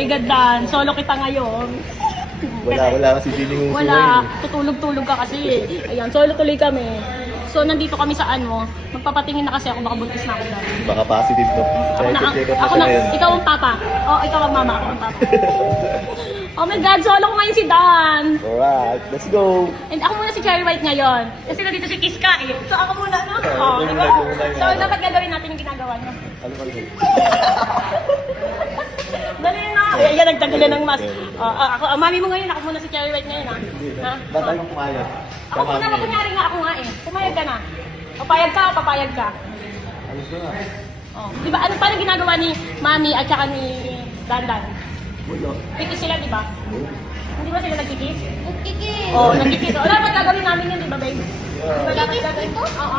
my God, Dan. Solo kita ngayon. Wala kasi feeling mo. Wala. Tutulog-tulog ka kasi. Ayan, solo tuloy kami. So, nandito kami sa ano. Magpapatingin na kasi ako, baka buntis na ako dyan. Baka positive to. Ako na, ikaw ang papa. O, ikaw ang mama, ako ang papa. Oh my God, solo ko ngayon si Dan. Alright, let's go. And ako muna si Cherry White ngayon. Kasi nandito si Kiska eh. So, ako muna, no? Oh, diba? So, dapat gagawin natin yung ginagawa niyo. Ano ba yun? Dali na. Ayan, nagtagal na ng mask. Ako, mami mo ngayon, ako muna si Cherry White ngayon, ha? Ha? Ba't tayo pumayag? Ako muna, kunyari nga ako nga eh. Pumayag ka na. Papayag ka o papayag ka? Alis ko na. Oh. Di ba, ano paano ginagawa ni Mami at saka ni Dandan? Wala. Kikis sila, di ba? Hindi ba sila nagkikis? Nagkikis. Oo, nagkikis. Wala ba gagawin namin yun, di ba, babe? Wala ba gagawin? Oo.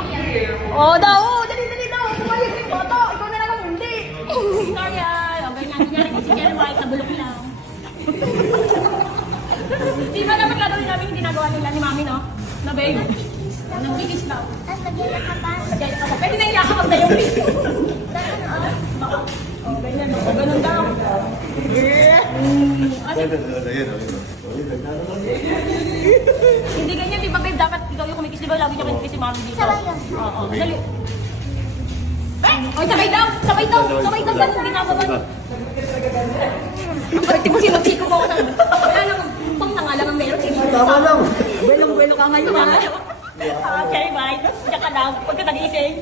Oo daw, dali daw. Pumayag yung boto. Ikaw na lang ang hindi. Sorry, okay na. Kunyari ko si Cherry White, nabulok lang. Di ba dapat gagawin namin yung ginagawa nila ni Mami, no? Na, babe? Nagkikis daw. Tapos nagyayak ka pa. Pwede na iyak kapag na yung kiss. Ganun, oh. Oh, ganyan, oh. Ganun daw. Hindi ganyan, di ba, babe? Dapat ikaw yung kumikis, di ba? Lagi niya kumikis si Mami dito. Sabay yun. Oo, dali. Oy, sabay daw! Sabay daw! Sabay daw! Ganun ginagawa. Ang parati mo sinusiko mo ako sa... Wala lang, pang na nga lang ang meron. Tama lang. Belong-belo ka ngayon, ha? Okay, bye. Diyan ka lang, huwag ka nag-ising.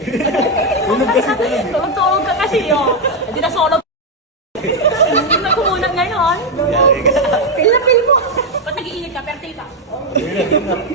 Tulog ka kasi, oh. Hindi na solo